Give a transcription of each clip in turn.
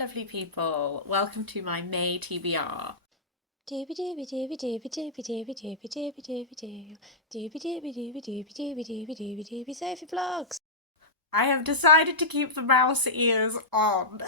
lovely people. Welcome to my May TBR. Doobie doobie doobie doobie doobie doobie doobie doobie doobie doo. Doobie doobie doobie doobie doobie doobie doobie doobie Sophie vlogs. I have decided to keep the mouse ears on.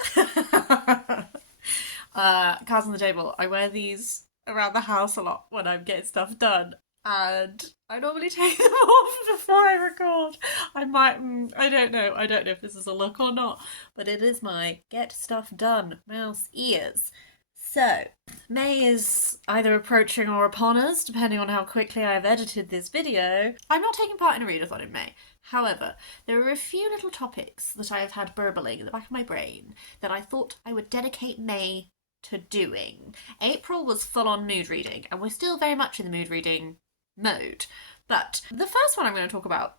Cards on the table. I wear these around the house a lot when I'm getting stuff done. And I normally take them off before I record. I don't know if this is a look or not, but it is my get stuff done mouse ears. So, May is either approaching or upon us, depending on how quickly I've edited this video. I'm not taking part in a readathon in May. However, there are a few little topics that I have had burbling in the back of my brain that I thought I would dedicate May to doing. April was full-on mood reading, and we're still very much in the mood reading mode. But the first one I'm going to talk about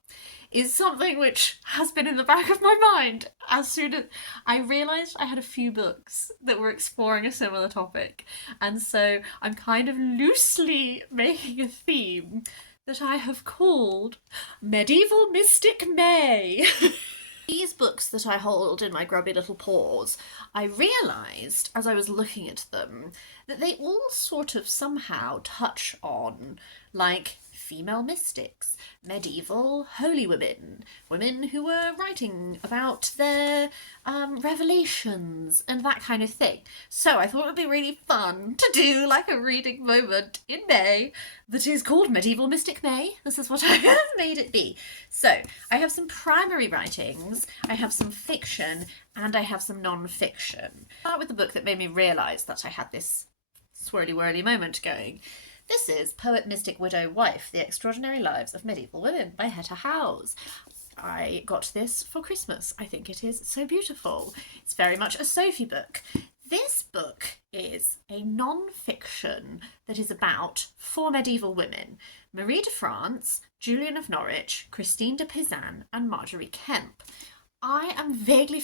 is something which has been in the back of my mind as soon as I realised I had a few books that were exploring a similar topic. And so I'm kind of loosely making a theme that I have called Medieval Mystic May. These books that I hold in my grubby little paws, I realised as I was looking at them that they all sort of somehow touch on, like, female mystics, medieval holy women, women who were writing about their revelations and that kind of thing. So I thought it would be really fun to do like a reading moment in May that is called Medieval Mystic May. This is what I have made it be. So I have some primary writings, I have some fiction, and I have some non-fiction. I'll start with the book that made me realise that I had this swirly-whirly moment going. This is Poet, Mystic, Widow, Wife, The Extraordinary Lives of Medieval Women by Hetta Howe. I got this for Christmas. I think it is so beautiful. It's very much a Sophie book. This book is a non-fiction that is about four medieval women: Marie de France, Julian of Norwich, Christine de Pizan, and Marjorie Kemp. I am vaguely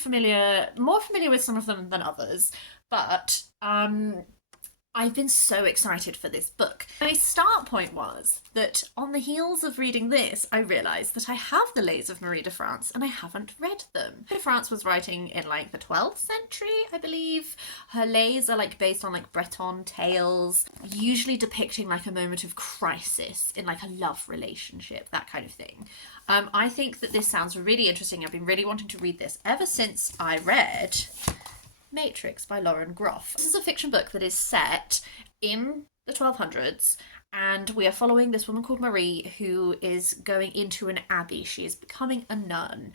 more familiar with some of them than others, but I've been so excited for this book. My start point was that on the heels of reading this, I realised that I have the Lais of Marie de France and I haven't read them. Marie de France was writing in like the 12th century, I believe. Her Lais are like based on like Breton tales, usually depicting like a moment of crisis in like a love relationship, that kind of thing. I think that this sounds really interesting. I've been really wanting to read this ever since I read Matrix by Groff. This is a fiction book that is set in the 1200s, and we are following this woman called Marie who is going into an abbey. She is becoming a nun.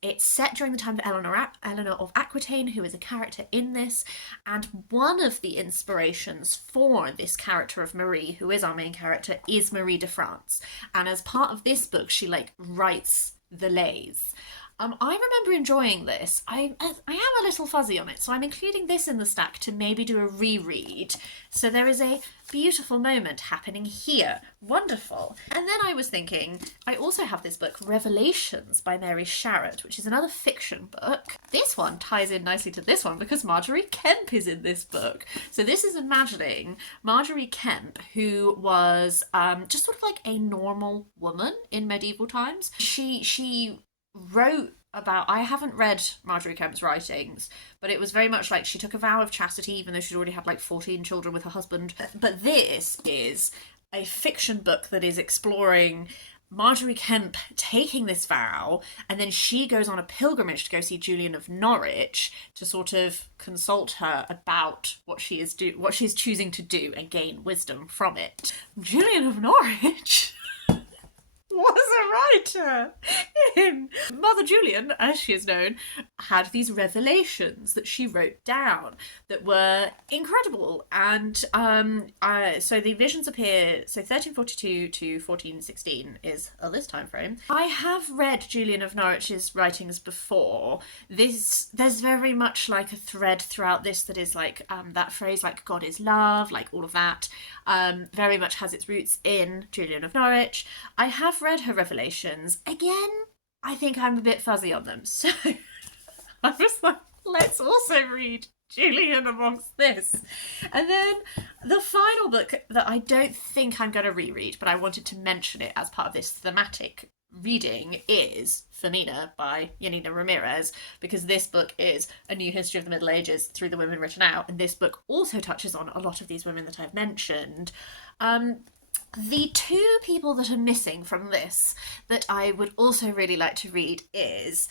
It's set during the time of Eleanor of Aquitaine, who is a character in this, and one of the inspirations for this character of Marie, who is our main character, is Marie de France. And as part of this book, she like writes the Lais. I remember enjoying this. I am a little fuzzy on it, so I'm including this in the stack to maybe do a reread. So there is a beautiful moment happening here. Wonderful. And then I was thinking, I also have this book, Revelations by Mary Sharratt, which is another fiction book. This one ties in nicely to this one because Marjorie Kemp is in this book. So this is imagining Marjorie Kemp, who was just sort of like a normal woman in medieval times. She wrote about, I haven't read Marjorie Kemp's writings, but it was very much like she took a vow of chastity even though she'd already had like 14 children with her husband. But this is a fiction book that is exploring Marjorie Kemp taking this vow, and then she goes on a pilgrimage to go see Julian of Norwich to sort of consult her about what she's choosing to do and gain wisdom from it. Julian of Norwich was a writer in Mother Julian, as she is known, had these revelations that she wrote down that were incredible. And so the visions appear, so 1342 to 1416 is a list time frame. I have read Julian of Norwich's writings before. There's very much like a thread throughout this that is like that phrase like God is love, like all of that very much has its roots in Julian of Norwich. I have read her revelations. Again, I think I'm a bit fuzzy on them, so I was like, let's also read Julian amongst this. And then the final book that I don't think I'm going to reread, but I wanted to mention it as part of this thematic reading is Femina by Janina Ramirez, because this book is a new history of the Middle Ages through the women written out, and this book also touches on a lot of these women that I've mentioned. The two people that are missing from this that I would also really like to read is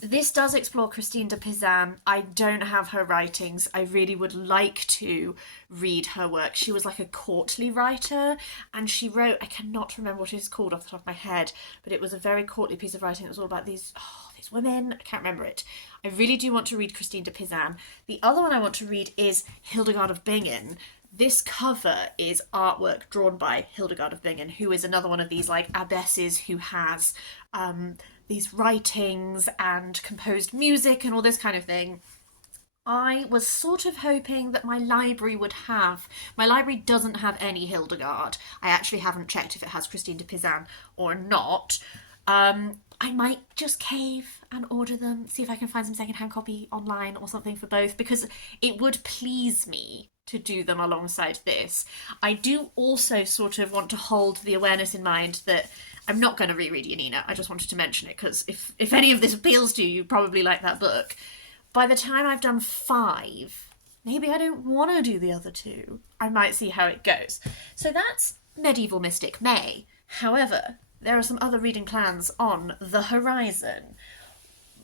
this does explore Christine de Pizan. I don't have her writings. I really would like to read her work. She was like a courtly writer, and she wrote, I cannot remember what it's called off the top of my head, but it was a very courtly piece of writing. It was all about these women. I can't remember it. I really do want to read Christine de Pizan. The other one I want to read is Hildegard of Bingen. This cover is artwork drawn by Hildegard of Bingen, who is another one of these like abbesses who has these writings and composed music and all this kind of thing. I was sort of hoping that my library would have... My library doesn't have any Hildegard. I actually haven't checked if it has Christine de Pizan or not. I might just cave and order them, see if I can find some secondhand copy online or something for both, because it would please me to do them alongside this. I do also sort of want to hold the awareness in mind that I'm not going to reread Janina. I just wanted to mention it because if any of this appeals to you, you probably like that book. By the time I've done 5, maybe I don't want to do the other 2. I might see how it goes. So that's Medieval Mystic May. However, there are some other reading plans on the horizon.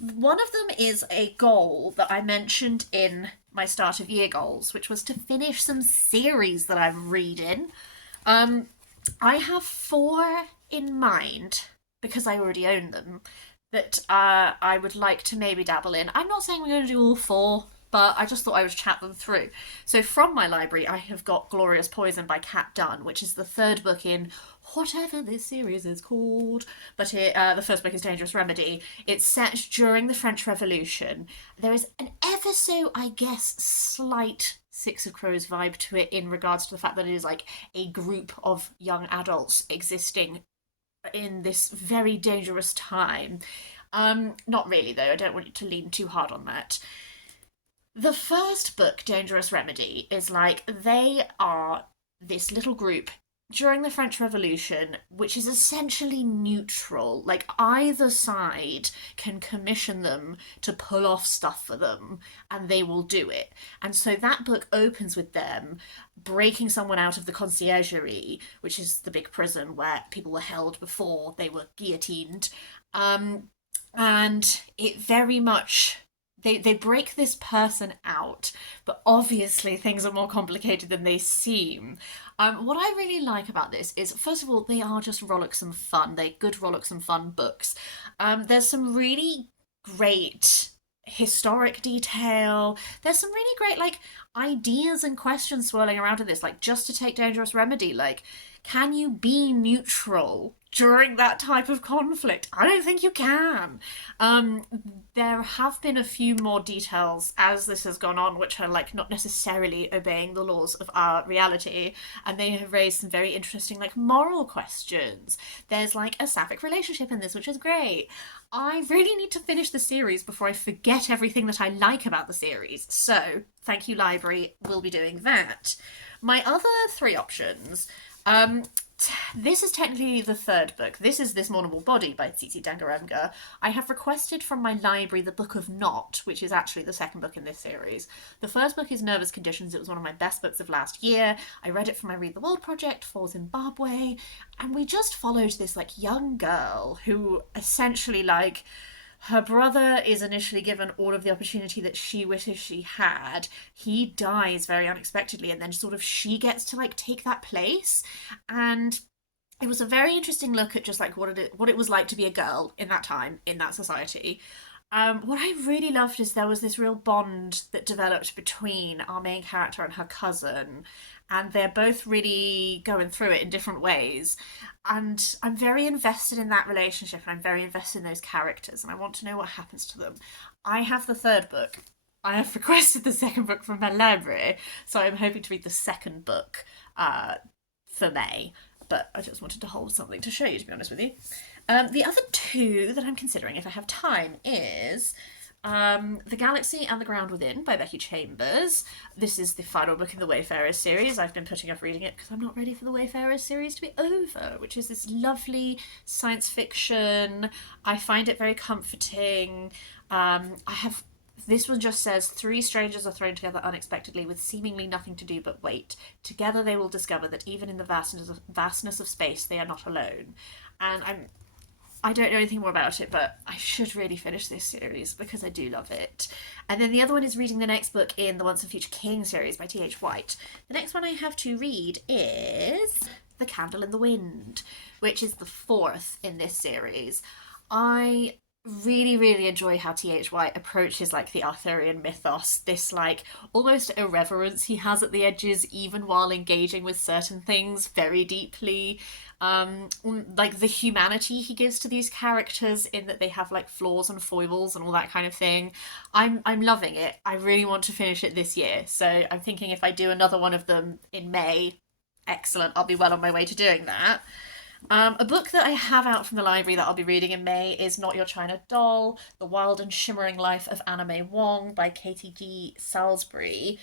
One of them is a goal that I mentioned in my start of year goals, which was to finish some series that I'm reading. I have 4 in mind, because I already own them, that I would like to maybe dabble in. I'm not saying we're going to do all 4, but I just thought I would chat them through. So from my library, I have got Glorious Poison by Kat Dunn, which is the 3rd book in whatever this series is called. But the first book is Dangerous Remedy. It's set during the French Revolution. There is an ever so, I guess, slight Six of Crows vibe to it in regards to the fact that it is like a group of young adults existing in this very dangerous time. Not really, though. I don't want you to lean too hard on that. The first book, Dangerous Remedy, is like they are this little group during the French Revolution, which is essentially neutral. Like, either side can commission them to pull off stuff for them, and they will do it. And so that book opens with them breaking someone out of the conciergerie, which is the big prison where people were held before they were guillotined. And it very much... They break this person out, but obviously things are more complicated than they seem. What I really like about this is, first of all, they are just rollicksome fun. They're good rollicksome fun books. There's some really great historic detail. There's some really great, like, ideas and questions swirling around in this. Like, just to take Dangerous Remedy, like, can you be neutral during that type of conflict? I don't think you can. There have been a few more details as this has gone on, which are like not necessarily obeying the laws of our reality, and they have raised some very interesting like moral questions. There's like a sapphic relationship in this, which is great. I really need to finish the series before I forget everything that I like about the series. So, thank you, library, we'll be doing that. My other 3 options... this is technically the 3rd book. This is This Mournable Body by Tsitsi Dangarembga. I have requested from my library the Book of Not, which is actually the 2nd book in this series. The first book is Nervous Conditions. It was one of my best books of last year. I read it for my Read the World project for Zimbabwe, and we just followed this like young girl who essentially like... Her brother is initially given all of the opportunity that she wishes she had. He dies very unexpectedly, and then sort of she gets to like take that place. And it was a very interesting look at just like what it was like to be a girl in that time, in that society. What I really loved is there was this real bond that developed between our main character and her cousin, and they're both really going through it in different ways. And I'm very invested in that relationship, and I'm very invested in those characters, and I want to know what happens to them. I have the 3rd book. I have requested the 2nd book from my library, so I'm hoping to read the 2nd book for May. But I just wanted to hold something to show you, to be honest with you. The other 2 that I'm considering, if I have time, is The Galaxy and the Ground Within by Becky Chambers. This is the final book in the Wayfarers series. I've been putting off reading it because I'm not ready for the Wayfarers series to be over, which is this lovely science fiction. I find it very comforting. This one just says, 3 strangers are thrown together unexpectedly with seemingly nothing to do but wait. Together they will discover that even in the vastness of space, they are not alone. And I don't know anything more about it, but I should really finish this series because I do love it. And then the other one is reading the next book in the Once and Future King series by T.H. White. The next one I have to read is The Candle in the Wind, which is the 4th in this series. I really enjoy how T.H. White approaches like the Arthurian mythos, this like almost irreverence he has at the edges even while engaging with certain things very deeply. Like the humanity he gives to these characters in that they have like flaws and foibles and all that kind of thing. I'm loving it. I really want to finish it this year, so I'm thinking if I do another one of them in May, excellent, I'll be well on my way to doing that. A book that I have out from the library that I'll be reading in May is Not Your China Doll, The Wild and Shimmering Life of Anna May Wong by Katie D. Salisbury.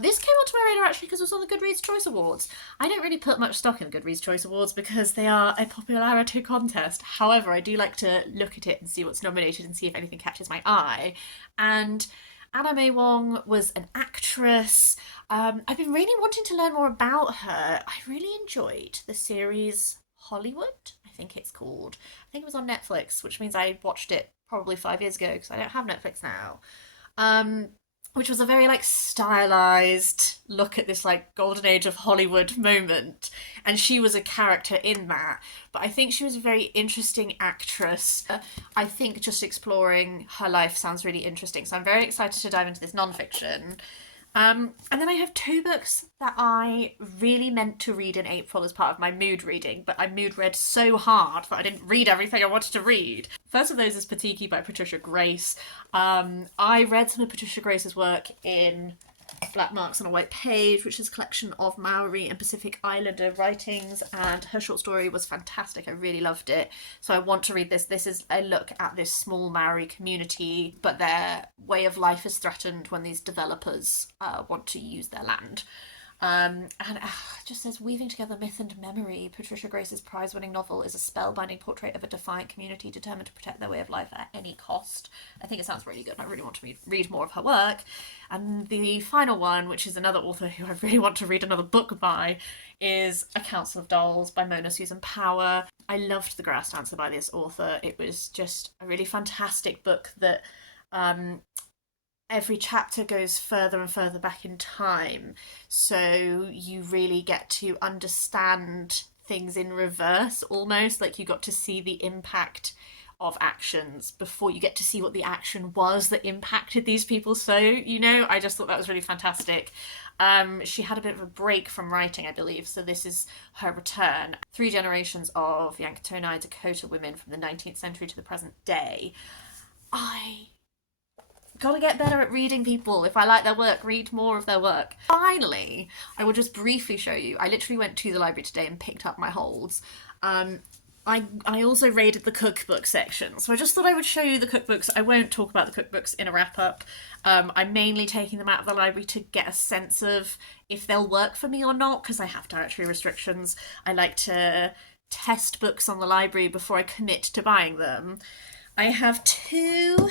This came onto my radar actually because it was on the Goodreads Choice Awards. I don't really put much stock in the Goodreads Choice Awards because they are a popularity contest. However, I do like to look at it and see what's nominated and see if anything catches my eye. And Anna May Wong was an actress. I've been really wanting to learn more about her. I really enjoyed the series Hollywood, I think it's called. I think it was on Netflix, which means I watched it probably 5 years ago because I don't have Netflix now. Which was a very like stylized look at this like golden age of Hollywood moment, and she was a character in that. But I think she was a very interesting actress. I think just exploring her life sounds really interesting, so I'm very excited to dive into this nonfiction. And then I have 2 books that I really meant to read in April as part of my mood reading, but I mood read so hard that I didn't read everything I wanted to read. First of those is Potiki by Patricia Grace. I read some of Patricia Grace's work in Black Marks on a White Page, which is a collection of Maori and Pacific Islander writings, and her short story was fantastic. I really loved it. So I want to read this. This is a look at this small Maori community, but their way of life is threatened when these developers want to use their land. And it just says, weaving together myth and memory, Patricia Grace's prize-winning novel is a spellbinding portrait of a defiant community determined to protect their way of life at any cost. I think it sounds really good. I really want to read more of her work. And the final one, which is another author who I really want to read another book by, is A Council of Dolls by Mona Susan Power. I loved The Grass Dancer by this author. It was just a really fantastic book that every chapter goes further and further back in time, so you really get to understand things in reverse almost. Like you got to see the impact of actions before you get to see what the action was that impacted these people. So, you know, I just thought that was really fantastic. She had a bit of a break from writing, I believe, so this is her return. 3 generations of Yanktonai Dakota women from the 19th century to the present day. I gotta get better at reading people. If I like their work, read more of their work. Finally, I will just briefly show you. I literally went to the library today and picked up my holds. I also raided the cookbook section, so I just thought I would show you the cookbooks. I won't talk about the cookbooks in a wrap-up. I'm mainly taking them out of the library to get a sense of if they'll work for me or not, because I have dietary restrictions. I like to test books on the library before I commit to buying them. I have two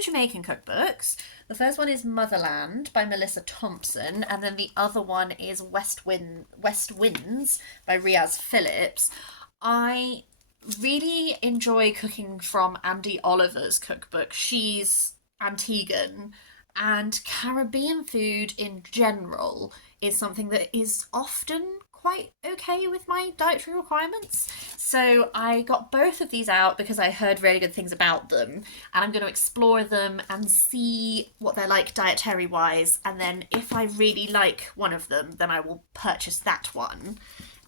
Jamaican cookbooks. The first one is Motherland by Melissa Thompson, and then the other one is West Winds by Riaz Phillips. I really enjoy cooking from Andy Oliver's cookbook. She's Antiguan, and Caribbean food in general is something that is often quite okay with my dietary requirements. So I got both of these out because I heard really good things about them, and I'm going to explore them and see what they're like dietary wise, and then if I really like one of them, then I will purchase that one.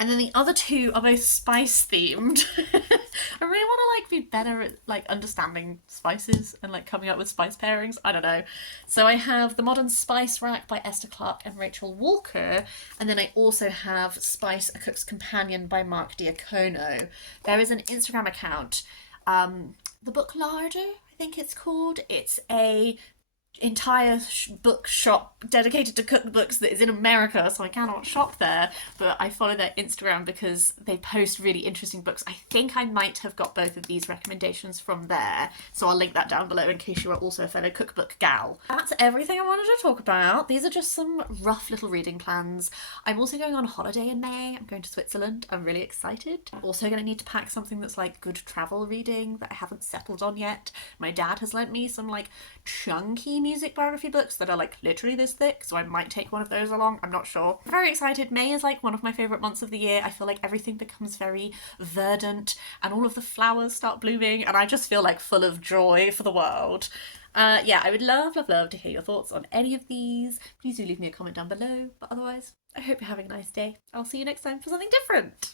And then the other 2 are both spice themed. I really want to be better at understanding spices and coming up with spice pairings. I don't know. So I have The Modern Spice Rack by Esther Clark and Rachel Walker, and then I also have Spice: A Cook's Companion by Mark Diacono. There is an Instagram account, The Book Larder, I I think it's called. It's a entire bookshop dedicated to cookbooks that is in America, so I cannot shop there. But I follow their Instagram because they post really interesting books. I think I might have got both of these recommendations from there, so I'll link that down below in case you are also a fellow cookbook gal. That's everything I wanted to talk about. These are just some rough little reading plans. I'm also going on holiday in May. I'm going to Switzerland. I'm really excited. I'm also going to need to pack something that's like good travel reading that I haven't settled on yet. My dad has lent me some like chunky music biography books that are like literally this thick, so I might take one of those along. I'm not sure. I'm very excited. May is like one of my favourite months of the year. I feel like everything becomes very verdant and all of the flowers start blooming, and I just feel like full of joy for the world. Yeah, I would love, love, love to hear your thoughts on any of these. Please do leave me a comment down below. But otherwise, I hope you're having a nice day. I'll see you next time for something different.